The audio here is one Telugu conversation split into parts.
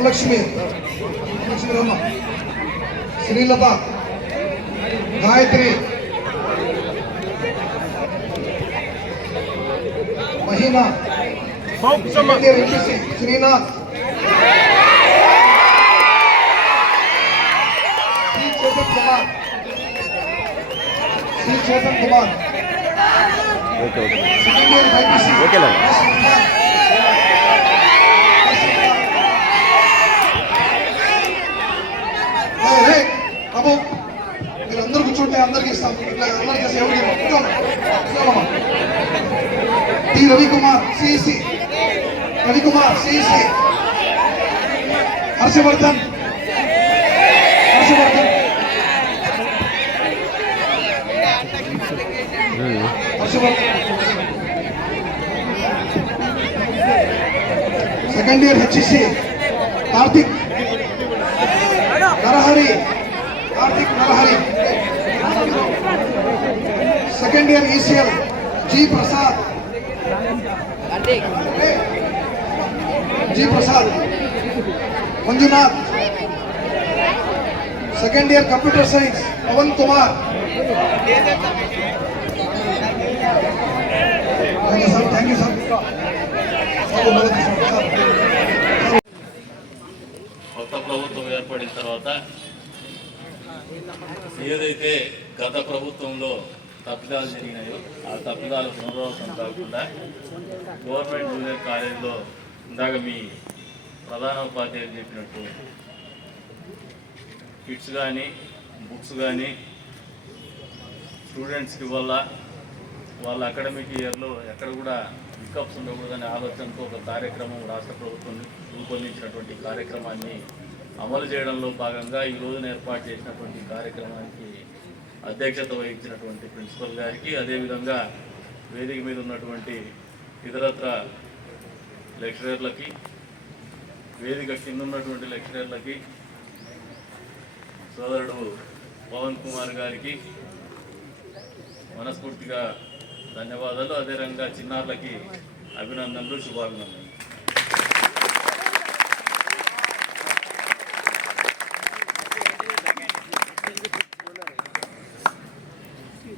Varalakshmi Varalakshmi Ramma Srilatha Gayathri Mahima MPC Srinath Sri Chetan Kumar Sri Chetan Kumar okay okay second Harshavardhan. Harshavardhan. Second year हचिसे Karthik Narahari Karthik Narahari. Second year ECL G Prasad G Prasad Manjunath. Second year computer science Pavan Kumar sir thank you sir కొత్త ప్రభుత్వం ఏర్పడిన తర్వాత ఏదైతే గత ప్రభుత్వంలో తప్పిదాలు జరిగినాయో ఆ తప్పిదాలు పునరావృతం కాకుండా గవర్నమెంట్ జూనియర్ కాలేజీలో ఇందాక మీ ప్రధాన ఉపాధ్యాయులు చెప్పినట్టు కిట్స్ కానీ బుక్స్ కానీ స్టూడెంట్స్కి వల్ల వాళ్ళ అకాడమిక్ ఇయర్లో ఎక్కడ కూడా పికప్స్ ఉండకూడదనే ఆలోచనతో ఒక కార్యక్రమం రాష్ట్ర ప్రభుత్వం రూపొందించినటువంటి కార్యక్రమాన్ని అమలు చేయడంలో భాగంగా ఈ రోజున ఏర్పాటు చేసినటువంటి కార్యక్రమానికి అధ్యక్షత వహించినటువంటి ప్రిన్సిపల్ గారికి అదేవిధంగా వేదిక మీద ఉన్నటువంటి ఇతరత్ర లెక్చరర్లకి వేదిక కింద ఉన్నటువంటి లెక్చరర్లకి సోదరుడు పవన్ కుమార్ గారికి మనస్ఫూర్తిగా ధన్యవాదాలు. అదే చిన్నారులకి అభినందనలు శుభాభినందనలు.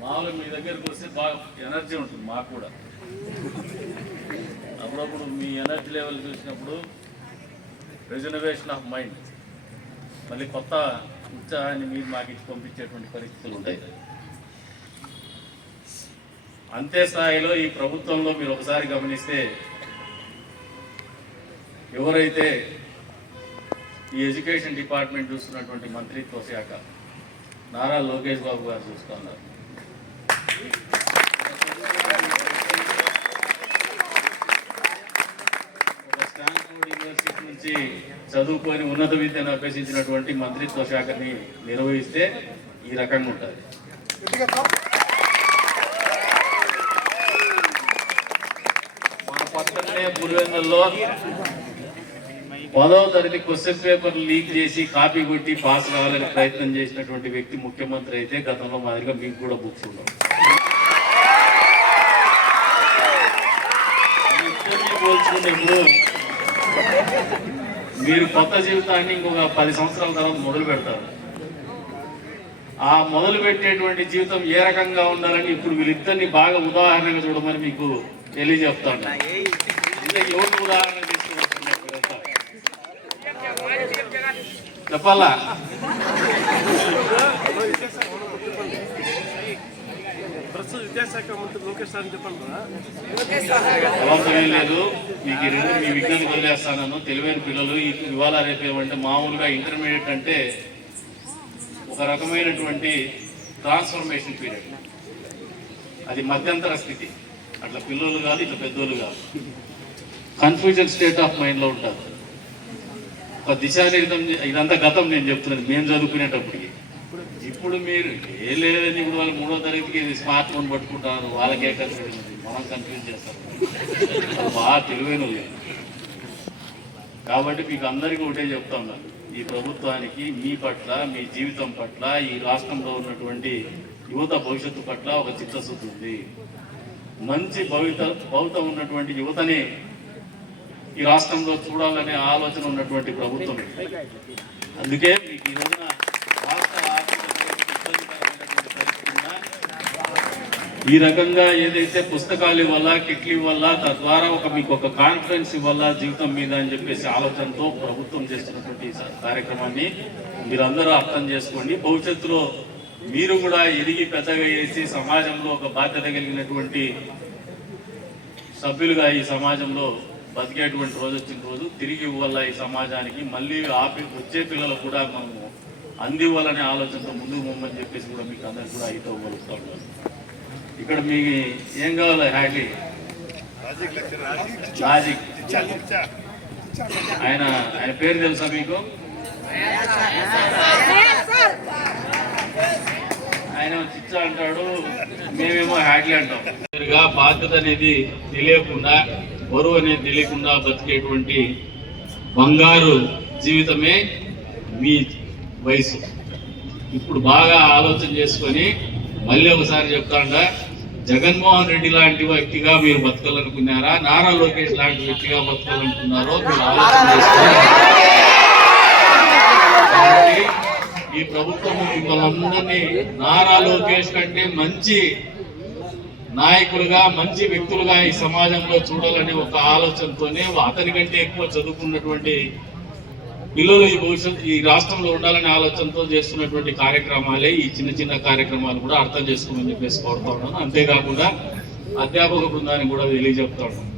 మామూలుగా మీ దగ్గరికి వస్తే బాగా ఎనర్జీ ఉంటుంది మాకు కూడా. అప్పుడప్పుడు మీ ఎనర్జీ లెవెల్ చూసినప్పుడు రిజర్వేషన్ ఆఫ్ మైండ్ మళ్ళీ కొత్త ఉత్సాహాన్ని మీరు మాకు ఇచ్చి పంపించేటువంటి పరిస్థితులు ఉంటాయి. అంతే స్థాయిలో ఈ ప్రభుత్వంలో మీరు ఒకసారి గమనిస్తే ఎవరైతే ఈ ఎడ్యుకేషన్ డిపార్ట్మెంట్ చూస్తున్నటువంటి మంత్రిత్వ శాఖ నారా లోకేష్ బాబు గారు చూస్తున్నారు ఒక స్టాన్ఫోర్డ్ యూనివర్సిటీ నుంచి చదువుకొని ఉన్నత విద్యను అభ్యసించినటువంటి మంత్రిత్వ శాఖని నిర్వహిస్తే ఈ రకంగా ఉంటుంది. మన పక్కనే పులివెందుల్లో పదవ తరగతి క్వశ్చన్ పేపర్ లీక్ చేసి కాపీ కొట్టి పాస్ కావాలని ప్రయత్నం చేసినటువంటి వ్యక్తి ముఖ్యమంత్రి అయితే గతంలో మాదిరిగా మీకు కూడా బుక్స్ ఉండవు. పోల్చుకునే ఇప్పుడు మీరు కొత్త జీవితాన్ని ఇంకొక పది సంవత్సరాల తర్వాత మొదలు పెడతారు. ఆ మొదలు పెట్టేటువంటి జీవితం ఏ రకంగా ఉండాలని ఇప్పుడు వీళ్ళిద్దరిని బాగా ఉదాహరణగా చూడమని మీకు తెలియజెప్తాను అంటే ఉదాహరణ తీసుకువస్తున్నారు చెప్పాలా? ప్రస్తుత విద్యాశాఖ మంత్రి లోకేష్ సార్ చెప్పండి లేదు. మీకు రెండు మీ విజ్ఞానికి వదిలేస్తాను తెలివైన పిల్లలు ఈ ఇవాళ రేపు ఏమంటే మామూలుగా ఇంటర్మీడియట్ అంటే ఒక రకమైనటువంటి ట్రాన్స్ఫర్మేషన్ పీరియడ్ అది మధ్యంతర స్థితి. అట్లా పిల్లలు కాదు ఇట్లా పెద్దోళ్ళు కాదు. కన్ఫ్యూజన్ స్టేట్ ఆఫ్ మైండ్లో ఉంటారు. ఒక దిశానిర్దేశం ఇదంతా గతం నేను చెప్తున్నాను. మేము చదువుకునేటప్పటికి ఇప్పుడు మీరు ఏ లేదని ఇప్పుడు వాళ్ళు మూడో తరగతికి ఇది స్మార్ట్ ఫోన్ పట్టుకుంటారు వాళ్ళకే కన్ఫ్యూజన్ ఉంది మనం కన్ఫ్యూజ్ చేస్తారు బాగా తెలివైన కాబట్టి మీకు అందరికీ ఒకటే చెప్తా ఉన్నాను ఈ ప్రభుత్వానికి మీ పట్ల మీ జీవితం పట్ల ఈ రాష్ట్రంలో ఉన్నటువంటి యువత భవిష్యత్తు పట్ల ఒక చిత్తశుద్ధి ఉంది. మంచి భవిత భవిత ఉన్నటువంటి యువతని ఈ రాష్ట్రంలో చూడాలనే ఆలోచన ఉన్నటువంటి ప్రభుత్వం. అందుకే మీకు ఈ రోజున ఈ రకంగా ఏదైతే పుస్తకాలు ఇవ్వాలా కిట్లు ఇవ్వాలా తద్వారా ఒక మీకు ఒక కాన్ఫిడెన్స్ ఇవ్వాలా జీవితం మీద అని చెప్పేసి ఆలోచనతో ప్రభుత్వం చేస్తున్నటువంటి కార్యక్రమాన్ని మీరందరూ అర్థం చేసుకోండి. భవిష్యత్తులో మీరు కూడా ఎదిగి పెద్దగా చేసి సమాజంలో ఒక బాధ్యత కలిగినటువంటి సభ్యులుగా ఈ సమాజంలో బతికేటువంటి రోజు వచ్చిన రోజు తిరిగి ఇవ్వాల ఈ సమాజానికి మళ్ళీ ఆపి వచ్చే పిల్లలు కూడా మనము అందివ్వాలనే ఆలోచనతో ముందుకు పోమని చెప్పేసి కూడా మీకు అందరికీ కూడా అయితే ఇవ్వగలుగుతా ఇక్కడ మీ ఏం కావాలి హ్యాడ్లీ లాజిక్ ఆయన ఆయన పేరు తెలుసా మీకు? ఆయన చిచ్చ అంటాడు మేమేమో హ్యాడ్లీ అంటాం. బాధ్యత అనేది తెలియకుండా బరువు అనేది తెలియకుండా బతికేటువంటి బంగారు జీవితమే మీ వయసు. ఇప్పుడు బాగా ఆలోచన చేసుకొని మళ్ళీ ఒకసారి చెప్తాండా జగన్మోహన్ రెడ్డి లాంటి వ్యక్తిగా మీరు బతకాలనుకున్నారా? నారా లోకేష్ లాంటి వ్యక్తిగా బతకాలనుకున్నారో మీరు ఆలోచన ఈ ప్రభుత్వం మిమ్మల్ని నారా లోకేష్ కంటే మంచి నాయకులుగా మంచి వ్యక్తులుగా ఈ సమాజంలో చూడాలనే ఒక ఆలోచనతోనే అతని కంటే ఎక్కువ చదువుకున్నటువంటి పిల్లలు ఈ భవిష్యత్ ఈ రాష్ట్రంలో ఉండాలనే ఆలోచనతో చేస్తున్నటువంటి కార్యక్రమాలే ఈ చిన్న చిన్న కార్యక్రమాలు కూడా అర్థం చేసుకోమని చెప్పేసి కోరుతా ఉన్నాను. అంతేకాకుండా అధ్యాపక బృందానికి కూడా తెలియజెప్తా ఉన్నాను.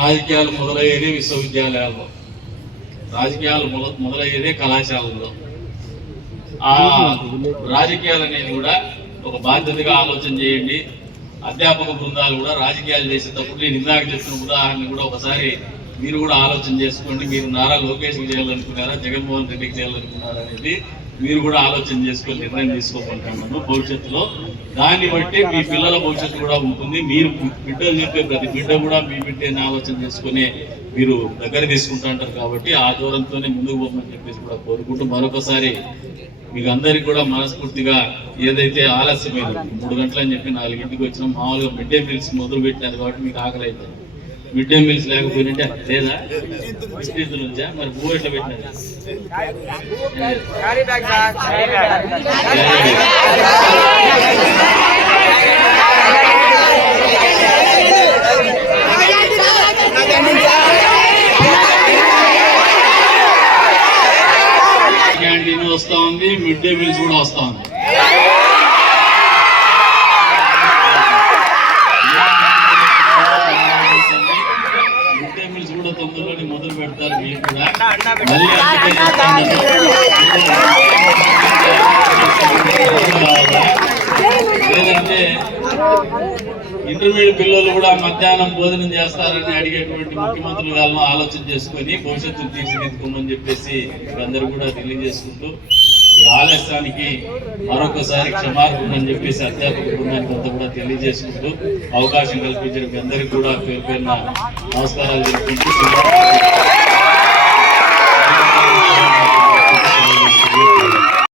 రాజకీయాలు మొదలయ్యేదే విశ్వవిద్యాలయాల్లో. రాజకీయాలు మొదలయ్యేదే కళాశాలల్లో. ఆ రాజకీయాలు అనేది కూడా ఒక బాధ్యతగా ఆలోచన చేయండి. అధ్యాపక బృందాలు కూడా రాజకీయాలు చేసేటప్పుడు నేను ఇందాక చెప్పిన ఉదాహరణ కూడా ఒకసారి మీరు కూడా ఆలోచన చేసుకోండి. మీరు నారా లోకేష్కి చేయాలనుకున్నారా? జగన్మోహన్ రెడ్డికి చేయాలనుకున్నారా అనేది మీరు కూడా ఆలోచన చేసుకొని నిర్ణయం తీసుకోమంటున్నాను భవిష్యత్తులో. దాన్ని బట్టి మీ పిల్లల భవిష్యత్తు కూడా ఉంటుంది. మీరు బిడ్డలు చెప్పే ప్రతి బిడ్డ కూడా మీ బిడ్డని ఆలోచన చేసుకుని మీరు దగ్గర తీసుకుంటా ఉంటారు కాబట్టి ఆ దూరంతోనే ముందుకు పోమని చెప్పేసి కూడా కోరుకుంటూ మరొకసారి మీకు అందరికీ కూడా మనస్ఫూర్తిగా ఏదైతే ఆలస్యమైంది మూడు గంటలు అని చెప్పి నాలుగింటికి వచ్చినాం. మామూలుగా మిడ్ డే మీల్స్ మొదలు పెట్టినారు కాబట్టి మీకు ఆకలి అవుతుంది. మిడ్ డే మీల్స్ లేకపోయినట్టే లేదా? ఫిఫ్టీన్త్ నుంచా మరి భూ ఎట్లా పెట్టినారు? క్యాంటీన్ వస్తా ఉంది మిడ్ డే మీల్స్ కూడా వస్తా ఉంది. లేదంటే ఇంటర్మీడియట్ పిల్లలు కూడా మధ్యాహ్నం భోజనం చేస్తారని అడిగేటువంటి ముఖ్యమంత్రులు గాలను ఆలోచన చేసుకొని భవిష్యత్తును తీర్చిదిద్దుకోమని చెప్పేసి అందరూ కూడా తెలియజేసుకుంటూ ఈ ఆలస్యానికి మరొకసారి క్షమార్పణ అని చెప్పేసి అధ్యాపక బృందానికి అంతా కూడా తెలియజేసుకుంటూ అవకాశం కల్పించిన మీ అందరికీ కూడా పేరు పేరున నమస్కారాలు తెలుపుకుంటూ